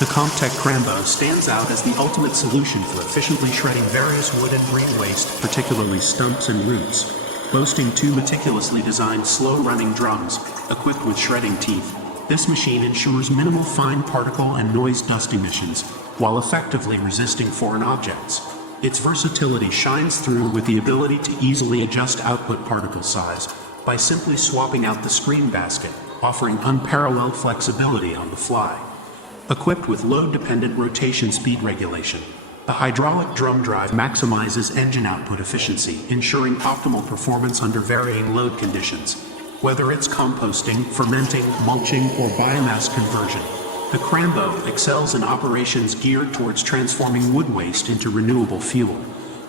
The Comtech Crambo stands out as the ultimate solution for efficiently shredding various wood and green waste, particularly stumps and roots. Boasting two meticulously designed slow-running drums, equipped with shredding teeth, this machine ensures minimal fine particle and noise dust emissions, while effectively resisting foreign objects. Its versatility shines through with the ability to easily adjust output particle size by simply swapping out the screen basket, offering unparalleled flexibility on the fly. Equipped with load-dependent rotation speed regulation, the hydraulic drum drive maximizes engine output efficiency, ensuring optimal performance under varying load conditions. Whether it's composting, fermenting, mulching, or biomass conversion, the Crambo excels in operations geared towards transforming wood waste into renewable fuel.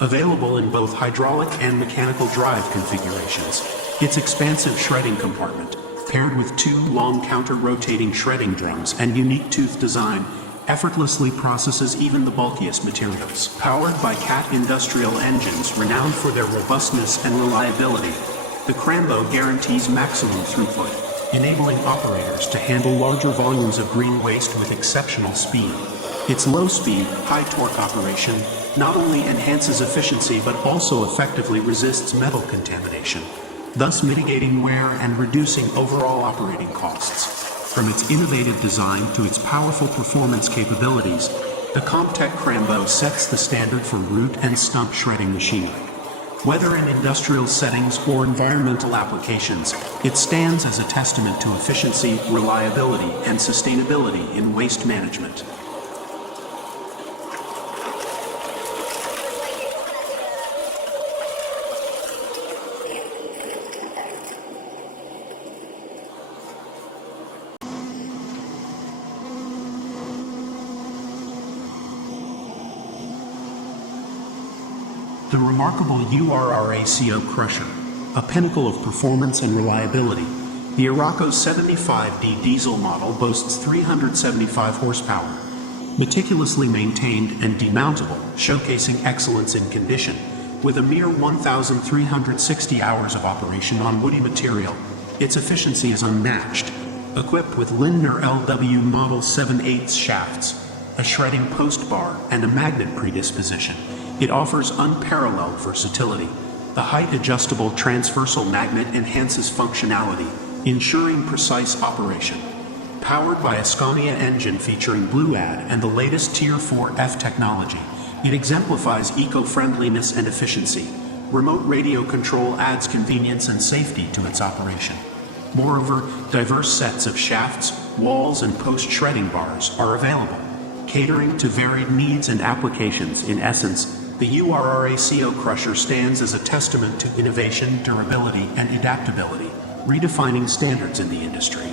Available in both hydraulic and mechanical drive configurations, its expansive shredding compartment, paired with two long counter-rotating shredding drums and unique tooth design, effortlessly processes even the bulkiest materials. Powered by CAT industrial engines renowned for their robustness and reliability, the Crambo guarantees maximum throughput, enabling operators to handle larger volumes of green waste with exceptional speed. Its low-speed, high-torque operation not only enhances efficiency but also effectively resists metal contamination, thus mitigating wear and reducing overall operating costs. From its innovative design to its powerful performance capabilities, the Comtech Crambo sets the standard for root and stump shredding machinery. Whether in industrial settings or environmental applications, it stands as a testament to efficiency, reliability, and sustainability in waste management. The remarkable URRACO Crusher, a pinnacle of performance and reliability, the Auraco 75D diesel model boasts 375 horsepower, meticulously maintained and demountable, showcasing excellence in condition. With a mere 1,360 hours of operation on woody material, its efficiency is unmatched. Equipped with Lindner LW Model 7/8 shafts, a shredding post bar, and a magnet predisposition, it offers unparalleled versatility. The height-adjustable transversal magnet enhances functionality, ensuring precise operation. Powered by a Scania engine featuring BlueAdd and the latest Tier 4F technology, it exemplifies eco-friendliness and efficiency. Remote radio control adds convenience and safety to its operation. Moreover, diverse sets of shafts, walls, and post-shredding bars are available, catering to varied needs and applications. In essence, the URRACO Crusher stands as a testament to innovation, durability, and adaptability, redefining standards in the industry.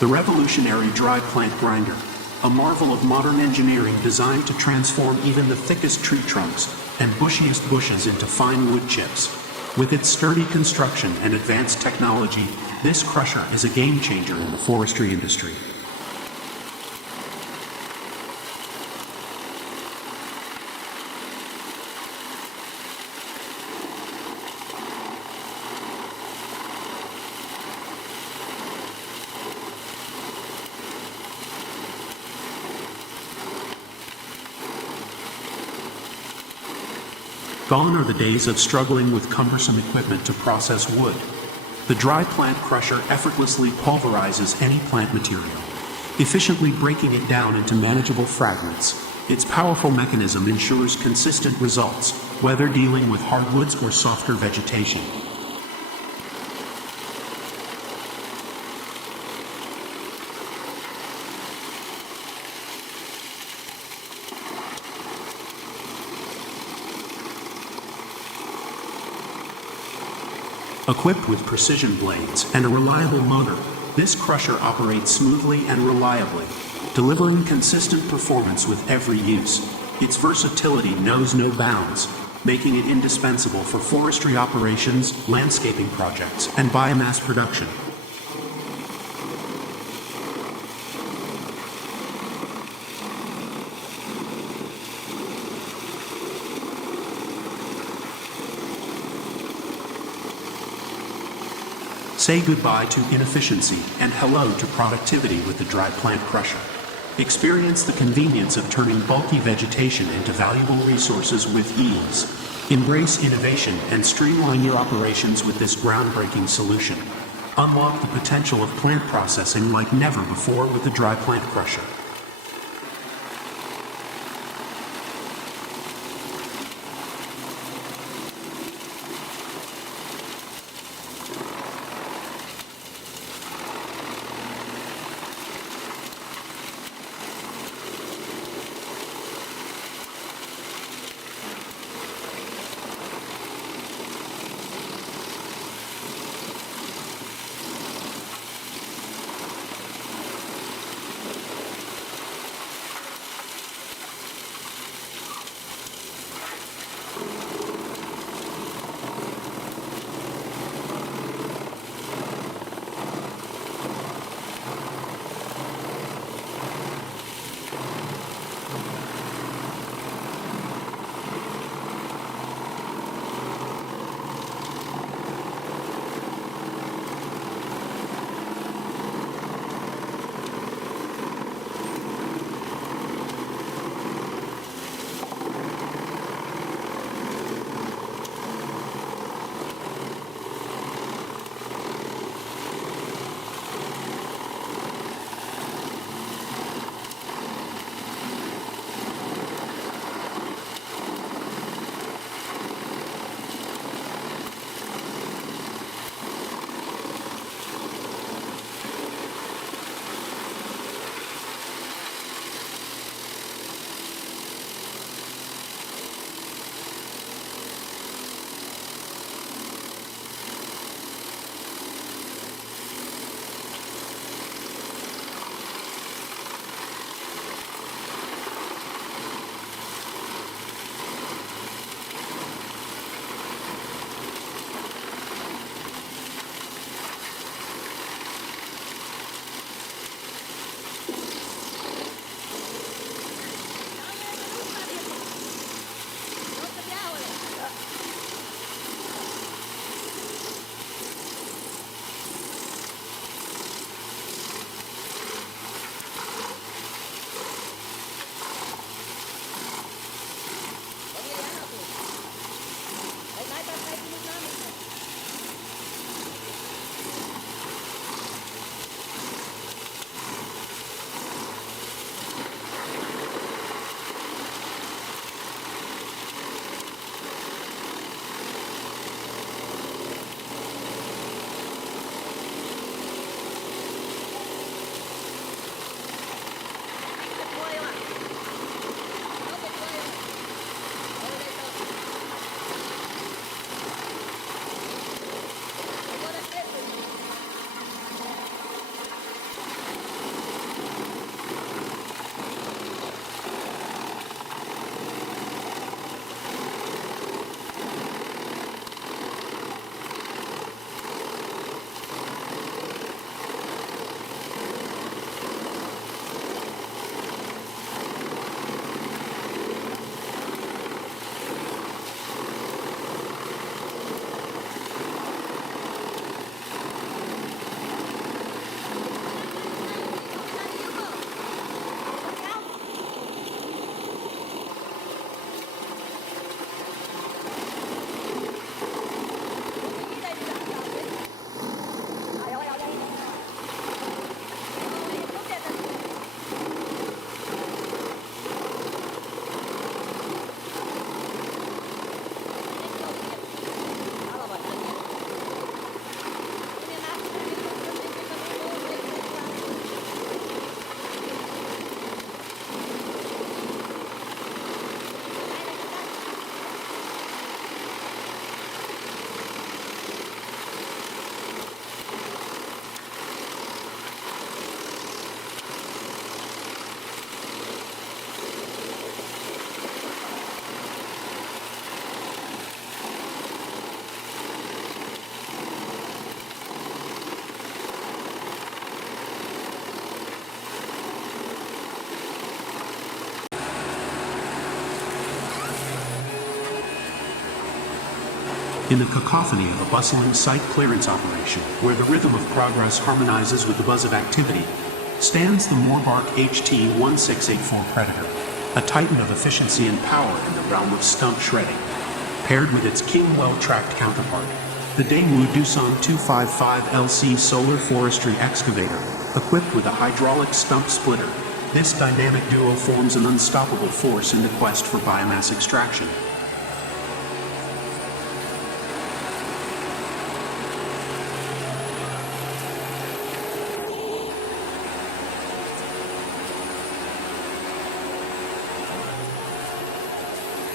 The revolutionary dry plant grinder, a marvel of modern engineering designed to transform even the thickest tree trunks, and bushiest bushes into fine wood chips. With its sturdy construction and advanced technology, this crusher is a game changer in the forestry industry. Gone are the days of struggling with cumbersome equipment to process wood. The dry plant crusher effortlessly pulverizes any plant material, efficiently breaking it down into manageable fragments. Its powerful mechanism ensures consistent results, whether dealing with hardwoods or softer vegetation. Equipped with precision blades and a reliable motor, this crusher operates smoothly and reliably, delivering consistent performance with every use. Its versatility knows no bounds, making it indispensable for forestry operations, landscaping projects, and biomass production. Say goodbye to inefficiency and hello to productivity with the dry plant crusher. Experience the convenience of turning bulky vegetation into valuable resources with ease. Embrace innovation and streamline your operations with this groundbreaking solution. Unlock the potential of plant processing like never before with the dry plant crusher. In the cacophony of a bustling site clearance operation, where the rhythm of progress harmonizes with the buzz of activity, stands the Morbark HT1684 Predator, a titan of efficiency and power in the realm of stump shredding. Paired with its King-well-tracked counterpart, the Daewoo Doosan 255LC solar forestry excavator, equipped with a hydraulic stump splitter, this dynamic duo forms an unstoppable force in the quest for biomass extraction.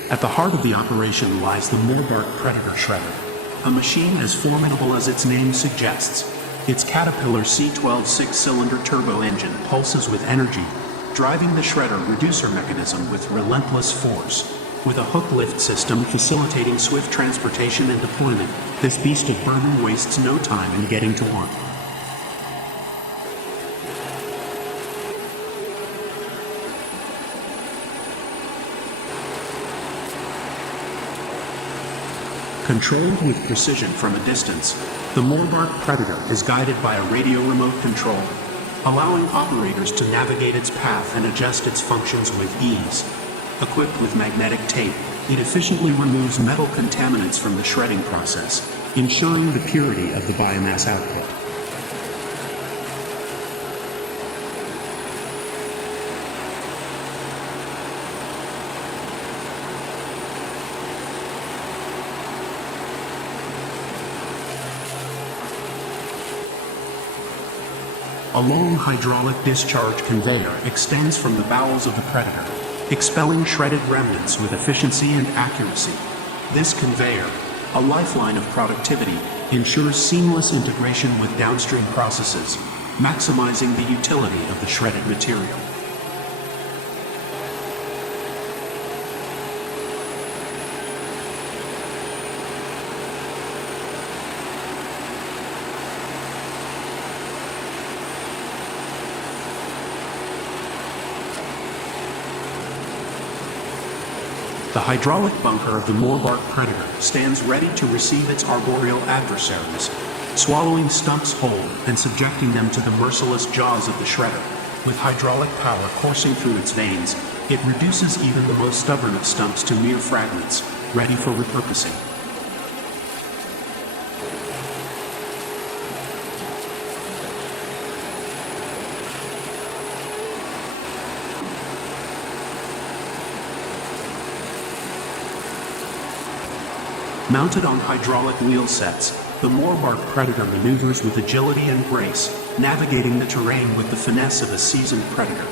At the heart of the operation lies the Morbark Predator Shredder, a machine as formidable as its name suggests. Its Caterpillar C12 six-cylinder turbo engine pulses with energy, driving the shredder reducer mechanism with relentless force. With a hook lift system facilitating swift transportation and deployment, this beast of burden wastes no time in getting to work. Controlled with precision from a distance, the Morbark Predator is guided by a radio remote control, allowing operators to navigate its path and adjust its functions with ease. Equipped with magnetic tape, it efficiently removes metal contaminants from the shredding process, ensuring the purity of the biomass output. A long hydraulic discharge conveyor extends from the bowels of the Predator, expelling shredded remnants with efficiency and accuracy. This conveyor, a lifeline of productivity, ensures seamless integration with downstream processes, maximizing the utility of the shredded material. The hydraulic bunker of the Morbark Predator stands ready to receive its arboreal adversaries, swallowing stumps whole and subjecting them to the merciless jaws of the shredder. With hydraulic power coursing through its veins, it reduces even the most stubborn of stumps to mere fragments, ready for repurposing. Mounted on hydraulic wheel sets, the Morbark Predator maneuvers with agility and grace, navigating the terrain with the finesse of a seasoned predator.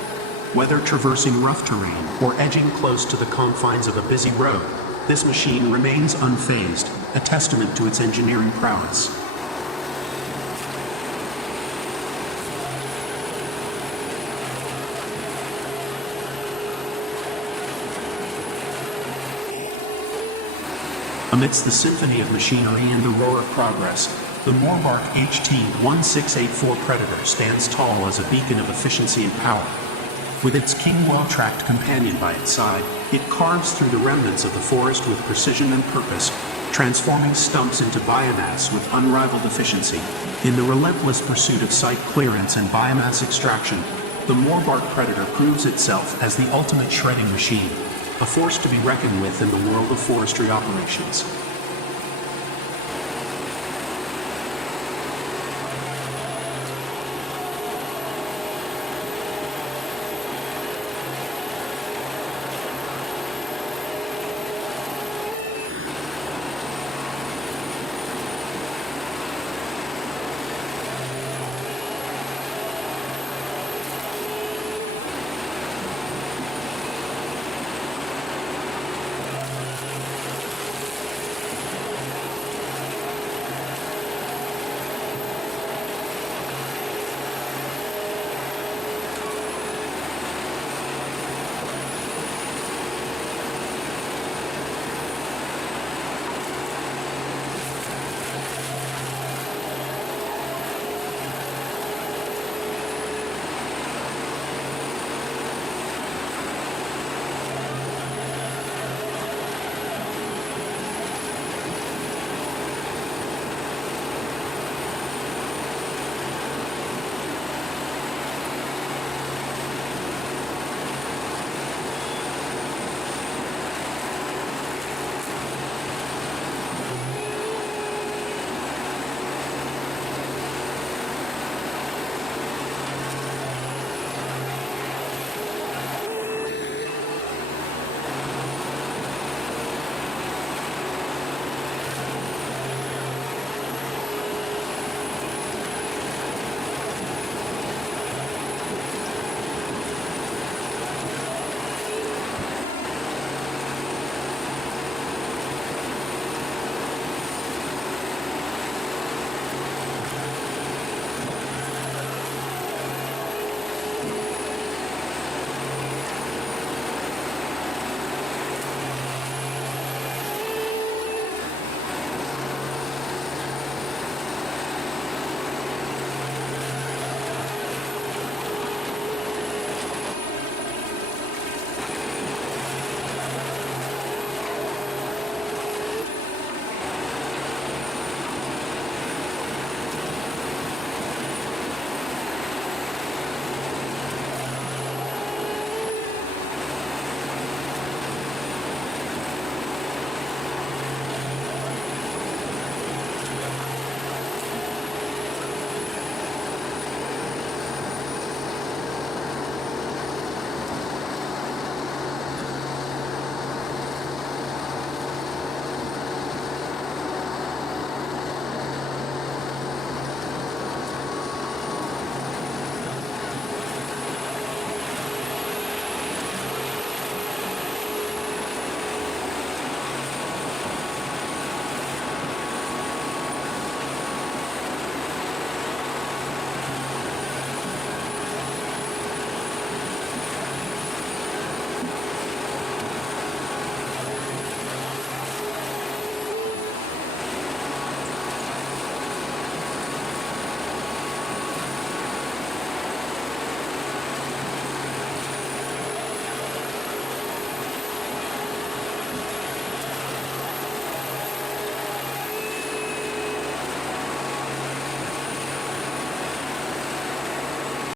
Whether traversing rough terrain or edging close to the confines of a busy road, this machine remains unfazed, a testament to its engineering prowess. Amidst the symphony of machinery and the roar of progress, the Morbark HT1684 Predator stands tall as a beacon of efficiency and power. With its King-well-tracked companion by its side, it carves through the remnants of the forest with precision and purpose, transforming stumps into biomass with unrivaled efficiency. In the relentless pursuit of site clearance and biomass extraction, the Morbark Predator proves itself as the ultimate shredding machine, a force to be reckoned with in the world of forestry operations.